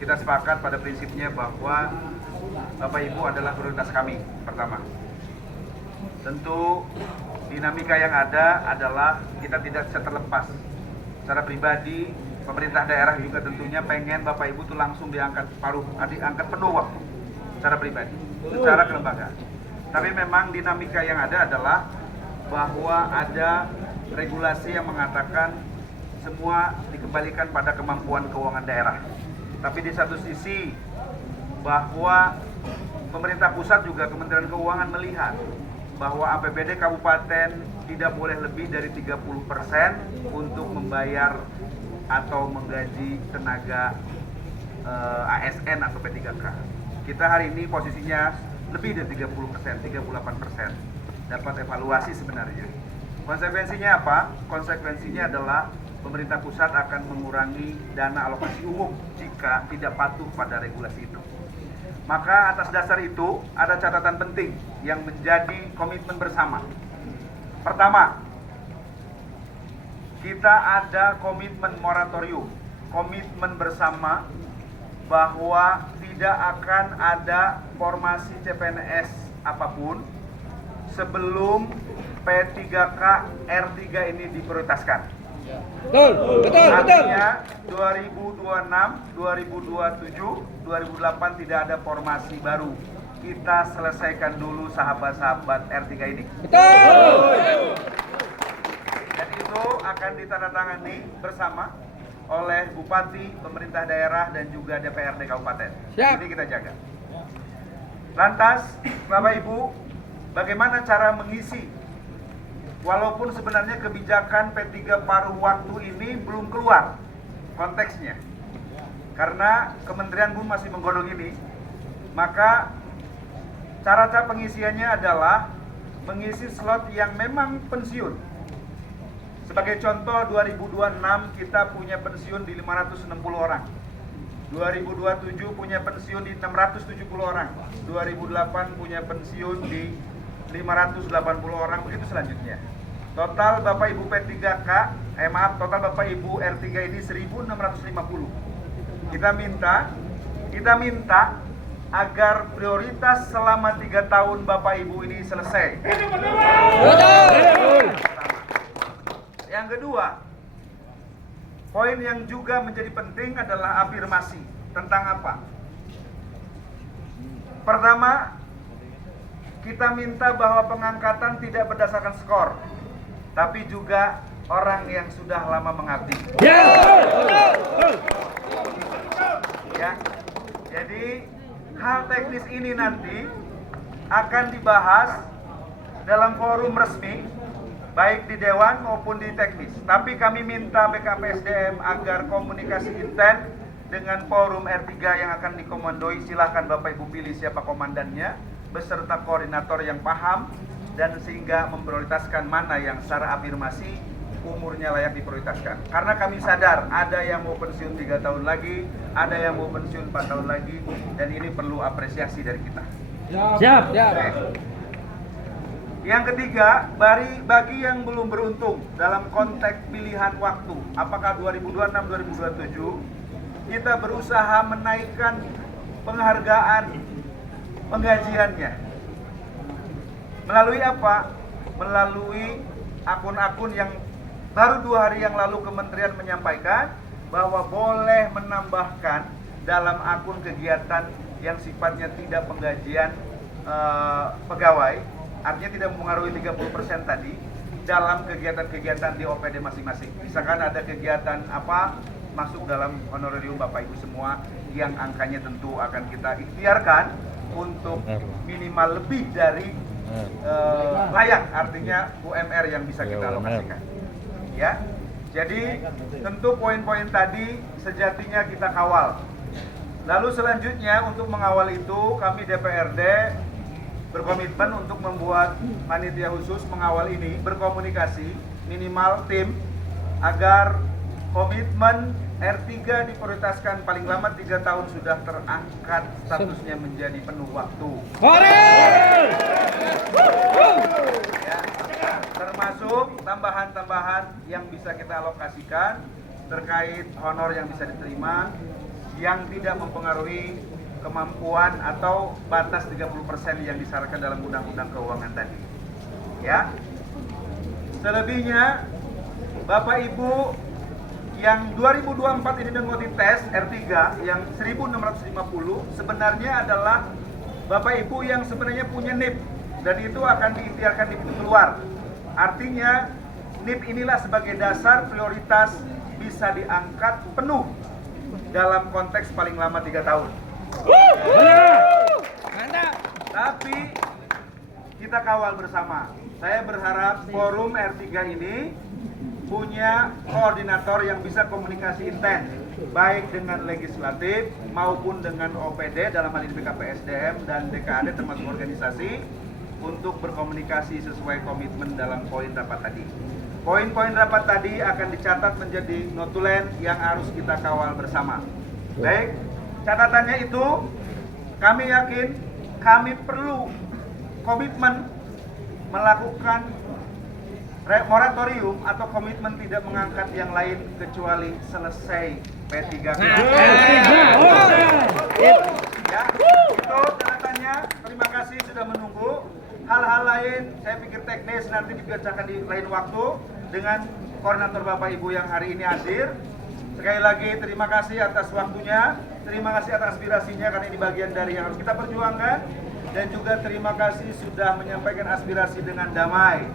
kita sepakat pada prinsipnya bahwa Bapak Ibu adalah prioritas kami pertama. Tentu dinamika yang ada adalah kita tidak bisa terlepas. Secara pribadi, pemerintah daerah juga tentunya pengen Bapak Ibu tuh langsung diangkat penuh waktu secara pribadi, secara kelembagaan. Tapi memang dinamika yang ada adalah bahwa ada regulasi yang mengatakan semua dikembalikan pada kemampuan keuangan daerah. Tapi di satu sisi bahwa pemerintah pusat juga Kementerian Keuangan melihat bahwa APBD kabupaten tidak boleh lebih dari 30% untuk membayar atau menggaji tenaga ASN atau P3K. Kita hari ini posisinya lebih dari 30%, 38%. Dapat evaluasi sebenarnya. Konsekuensinya apa? Konsekuensinya adalah pemerintah pusat akan mengurangi dana alokasi umum jika tidak patuh pada regulasi itu. Maka atas dasar itu ada catatan penting yang menjadi komitmen bersama. Pertama, kita ada komitmen moratorium, komitmen bersama bahwa tidak akan ada formasi CPNS apapun sebelum P3K R3 ini diprioritaskan. Artinya 2026, 2027, 2028 tidak ada formasi baru. Kita selesaikan dulu sahabat-sahabat R3 ini. Dan itu akan ditandatangani bersama oleh Bupati, pemerintah daerah, dan juga DPRD Kabupaten. Ini kita jaga. Lantas, Bapak Ibu, bagaimana cara mengisi? Walaupun sebenarnya kebijakan P3 paruh waktu ini belum keluar konteksnya. Karena kementerian pun masih menggodok ini, maka cara pengisiannya adalah mengisi slot yang memang pensiun. Sebagai contoh 2026 kita punya pensiun di 560 orang. 2027 punya pensiun di 670 orang. 2008 punya pensiun di 580 orang, begitu selanjutnya. Total Bapak Ibu P3K, total Bapak Ibu R3 ini 1650. Kita minta agar prioritas selama 3 tahun Bapak Ibu ini selesai. Yang kedua, poin yang juga menjadi penting adalah afirmasi. Tentang apa? Pertama, kita minta bahwa pengangkatan tidak berdasarkan skor, tapi juga orang yang sudah lama mengabdi. Ya, jadi hal teknis ini nanti akan dibahas dalam forum resmi, baik di Dewan maupun di teknis. Tapi kami minta BKPSDM agar komunikasi intens dengan forum R3 yang akan dikomandoi. Silahkan Bapak Ibu pilih siapa komandannya, beserta koordinator yang paham, dan sehingga memprioritaskan mana yang secara afirmasi umurnya layak diprioritaskan. Karena kami sadar ada yang mau pensiun 3 tahun lagi, ada yang mau pensiun 4 tahun lagi, dan ini perlu apresiasi dari kita. Siap. Yang ketiga, bagi yang belum beruntung dalam konteks pilihan waktu, apakah 2026-2027, kita berusaha menaikkan penghargaan penggajiannya. Melalui apa? Melalui akun-akun yang baru 2 hari yang lalu kementerian menyampaikan bahwa boleh menambahkan dalam akun kegiatan yang sifatnya tidak penggajian pegawai, artinya tidak mempengaruhi 30% tadi, dalam kegiatan-kegiatan di OPD masing-masing. Misalkan ada kegiatan apa, masuk dalam honorarium Bapak Ibu semua, yang angkanya tentu akan kita ikhtiarkan untuk minimal lebih dari layak, artinya UMR yang bisa kita alokasikan. Ya, jadi tentu poin-poin tadi sejatinya kita kawal. Lalu selanjutnya untuk mengawal itu kami DPRD berkomitmen untuk membuat panitia khusus mengawal ini, berkomunikasi minimal tim agar komitmen R3 diprioritaskan paling lama 3 tahun sudah terangkat statusnya menjadi penuh waktu. Ya, termasuk tambahan-tambahan yang bisa kita alokasikan terkait honor yang bisa diterima, yang tidak mempengaruhi kemampuan atau batas 30% yang disyaratkan dalam Undang-Undang Keuangan tadi. Ya. Selebihnya, Bapak Ibu yang 2024 ini mengikuti tes R3 yang 1650 sebenarnya adalah Bapak Ibu yang sebenarnya punya NIP dan itu akan diikhtiarkan di pintu keluar. Artinya NIP inilah sebagai dasar prioritas bisa diangkat penuh dalam konteks paling lama 3 tahun. Tapi kita kawal bersama. Saya berharap forum R3 ini punya koordinator yang bisa komunikasi intens, baik dengan legislatif maupun dengan OPD dalam hal ini BKPSDM dan DKAD termasuk organisasi untuk berkomunikasi sesuai komitmen dalam poin rapat tadi. Poin-poin rapat tadi akan dicatat menjadi notulen yang harus kita kawal bersama. Baik, catatannya itu kami yakin kami perlu komitmen melakukan moratorium atau komitmen tidak mengangkat yang lain kecuali selesai P3K. Ya, itu catatannya. Terima kasih sudah menunggu. Hal-hal lain saya pikir teknis nanti dibacakan di lain waktu dengan koordinator Bapak Ibu yang hari ini hadir. Sekali lagi terima kasih atas waktunya, terima kasih atas aspirasinya karena ini bagian dari yang harus kita perjuangkan, dan juga terima kasih sudah menyampaikan aspirasi dengan damai.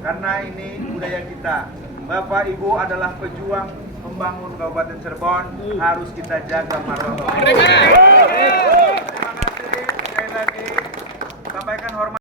Karena ini budaya kita. Bapak Ibu adalah pejuang membangun Kabupaten Cirebon, harus kita jaga marwah. Terima kasih sekali lagi. Sampaikan hormat.